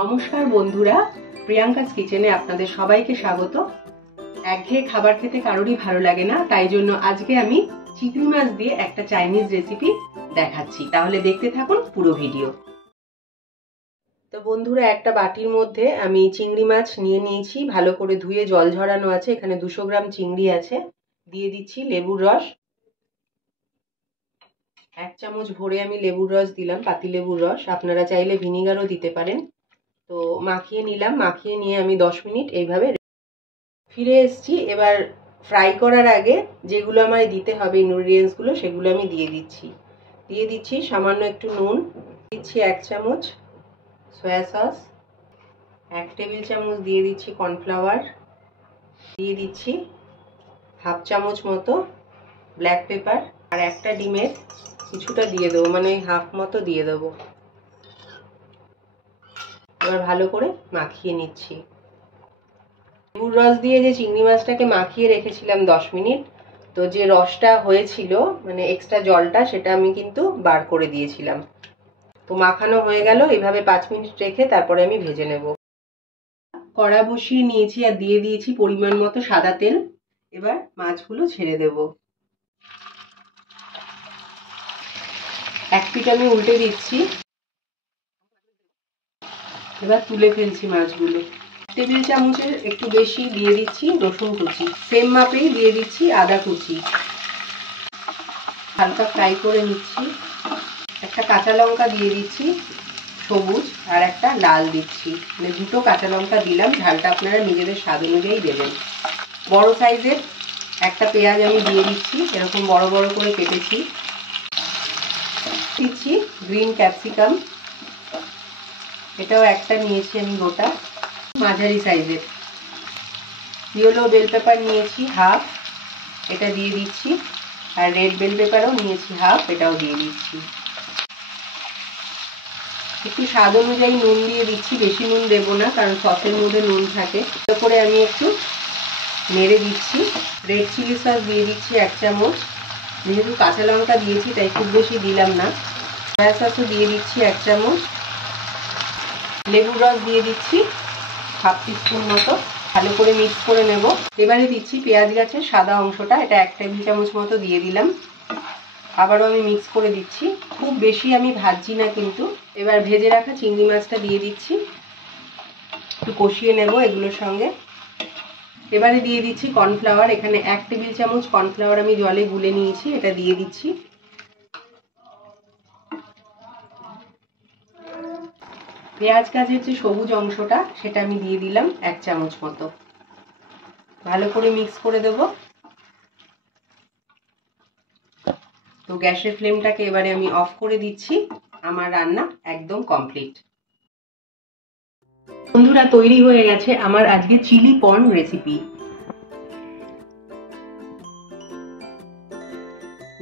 নমস্কার বন্ধুরা, প্রিয়াঙ্কাস কিচেনে আপনাদের সবাইকে স্বাগত। একঘেয়ে খাবার খেতে কারোরই ভালো লাগে না, তাই জন্য আজকে আমি চিংড়ি মাছ দিয়ে একটা চাইনিজ রেসিপি দেখাচ্ছি। তাহলে দেখতে থাকুন পুরো ভিডিও। তো বন্ধুরা, একটা বাটির মধ্যে আমি চিংড়ি মাছ নিয়ে নিয়েছি, ভালো করে ধুয়ে জল ঝরানো আছে। এখানে 200 গ্রাম চিংড়ি আছে। দিয়ে দিচ্ছি লেবুর রস। 1 চামচ ভরে আমি লেবুর রস দিলাম, পাতিলেবুর রস। আপনারা চাইলে ভিনিগারও দিতে পারেন। তো মাখিয়ে নিলাম। মাখিয়ে নিয়ে আমি 10 মিনিট এইভাবে ফিরে এসেছি। এবার ফ্রাই করার আগে যেগুলো আমায় দিতে হবে ইনগ্রিডিয়েন্টসগুলো, সেগুলো আমি দিয়ে দিচ্ছি সামান্য একটু নুন, দিচ্ছি 1 চামচ সয়া সস, 1 টেবিল চামচ দিয়ে দিচ্ছি কর্নফ্লাওয়ার, দিয়ে দিচ্ছি 1/2 চামচ মতো ব্ল্যাক পেপার, আর একটা ডিমের কিছুটা দিয়ে দেবো, মানে হাফ মতো দিয়ে দেবো। এবার ভালো করে মাখিয়ে নিচ্ছি। লেবুর রস দিয়ে যে চিংড়ি মাছটাকে মাখিয়ে রেখেছিলাম 10 মিনিট, তো যে রসটা হয়েছিল মানে এক্সট্রা জলটা, সেটা আমি কিন্তু বার করে দিয়েছিলাম। তো মাখানো হয়ে গেল। এইভাবে 5 মিনিট রেখে তারপরে আমি ভেজে নেব। কড়া বসিয়ে নিয়েছি আর দিয়ে দিয়েছি পরিমাণ মতো সাদা তেল। এবার মাছগুলো ছেড়ে দেব। এক পিঠ আমি উল্টে দিচ্ছি। এবার তুলে ফেলছি মাছগুলো। টেবিল চামচের একটু বেশি দিয়ে দিচ্ছি রসুন কুচি, সেম মাপেই দিয়ে দিচ্ছি আদা কুচি। হালকা ফ্রাই করে নিচ্ছি। একটা কাঁচা লঙ্কা দিয়ে দিচ্ছি সবুজ, আর একটা লাল দিচ্ছি, মানে 2টো কাঁচা লঙ্কা দিলাম। ঝালটা আপনারা নিজেদের স্বাদ অনুযায়ী দেবেন। বড় সাইজের একটা পেঁয়াজ আমি দিয়ে দিচ্ছি, এরকম বড় বড় করে কেটেছি। দিচ্ছি গ্রিন ক্যাপসিকাম, এটাও একটা নিয়েছি আমি গোটা, মাঝারি সাইজের। ইয়েলো বেল পেপার নিয়েছি হাফ, এটা দিয়ে দিচ্ছি। আর রেড বেল পেপারও নিয়েছি হাফ, এটাও দিয়ে দিচ্ছি। একটু স্বাদ অনুযায়ী নুন দিয়ে দিচ্ছি, বেশি নুন দেবো না, কারণ সসের মধ্যে নুন থাকে। তারপরে আমি একটু নেড়ে দিচ্ছি। রেড চিলি সস দিয়ে দিচ্ছি 1 চামচ, যেহেতু কাঁচা লঙ্কা দিয়েছি তাই খুব বেশি দিলাম না। সয়া সসও দিয়ে দিচ্ছি 1 চামচ। লেবুর রস দিয়ে দিচ্ছি 1/2 টিস্পুন মতো। ভালো করে মিক্স করে নেব। এবারে দিচ্ছি পেঁয়াজ গাছের সাদা অংশটা, এটা 1 টেবিল চামচ মতো দিয়ে দিলাম। আবারও আমি মিক্স করে দিচ্ছি। খুব বেশি আমি ভাজছি না কিন্তু। এবার ভেজে রাখা চিংড়ি মাছটা দিয়ে দিচ্ছি, একটু কষিয়ে নেব এগুলোর সঙ্গে। এবারে দিয়ে দিচ্ছি কর্নফ্লাওয়ার। এখানে 1 টেবিল চামচ কর্নফ্লাওয়ার আমি জলে গুলে নিয়েছি, এটা দিয়ে দিচ্ছি। পেঁয়াজ গাছের যে সবুজ অংশটা, সেটা আমি দিয়ে দিলাম 1 চামচ মতো। ভালো করে মিক্স করে দেব। তো গ্যাসের ফ্লেমটাকে এবারে আমি অফ করে দিচ্ছি। আমার রান্না একদম কমপ্লিট। বন্ধুরা, তৈরি হয়ে গেছে আমার আজকে চিলি পর্ন রেসিপি।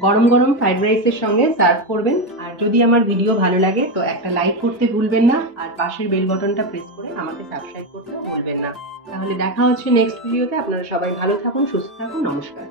গরম গরম ফ্রাইড রাইসের সঙ্গে সার্ভ করবেন। আর যদি আমার ভিডিও ভালো লাগে তো একটা লাইক করতে ভুলবেন না, আর পাশের বেল বাটনটা প্রেস করে আমাকে সাবস্ক্রাইব করতেও ভুলবেন না। তাহলে দেখা হচ্ছে নেক্সট ভিডিওতে। আপনারা সবাই ভালো থাকুন, সুস্থ থাকুন। নমস্কার।